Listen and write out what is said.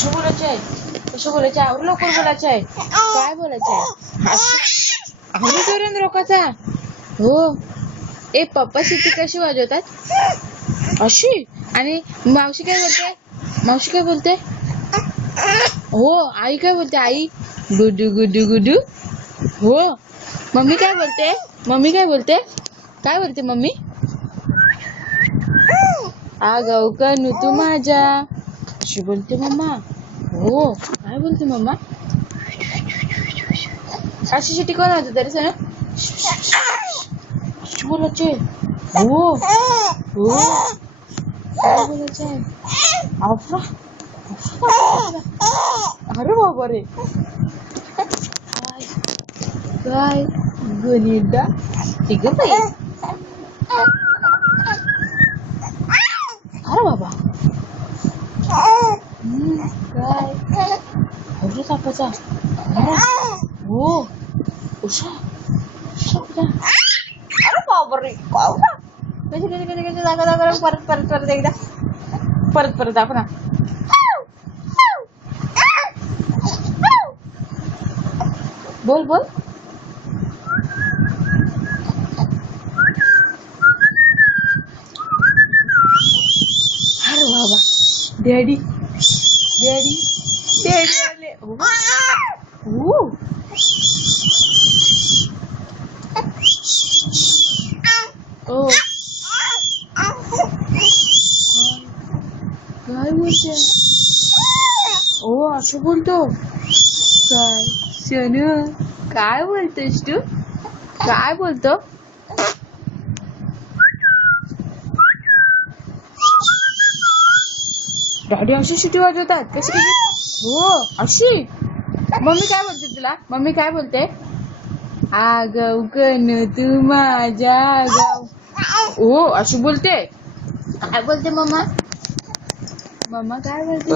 कसं बोलायचं आहे? कसं बोलायचं आहे? लवकर बोलायचं आहे. काय बोलायचं आहे? आवाज जोरात रोकाचा. हो. ए पप्पा शिट्टी कशी वाजवतात? अशी. आणि मावशी काय बोलते? मावशी काय बोलते? हो. आई काय बोलते? आई गुडू गुडू गुडू. हो. मम्मी काय बोलते? मम्मी काय बोलते? काय बोलते मम्मी? आगाऊ कनू तू माझ्या अशी बोलते मम्मा. हो. काय बोलते मम्मा? अशी शिट्टी कोण वाजवत तरी सण अशी बोलायचे. हो. हो. काय बोलायचं आहे? अफरा. अरे बाबा रे. काय गणिता ठीक आहे. अरे बाबा. काय अरे तापाचा. हो. उषा अरे बाबा रे. कशी कशी कशी कशी दाखव परत परत परत एकदा परत परत दाखव ना. बोल बोल. अरे बाबा. डॅडी डॅडी डॅडी आले. हो. ओ काय बोलते? ओ असं बोलतो काय? सोनू काय बोलतोस तू? काय बोलतो? डॅडी अशी शिटी वाजवतात कशी कशी? हो अशी. मम्मी काय बोलते तुला? मम्मी काय बोलते? आगाऊ कनू तू माझ्या आगाऊ. हो अशी बोलते. काय बोलते मम्मा? मम्मा काय बोलते?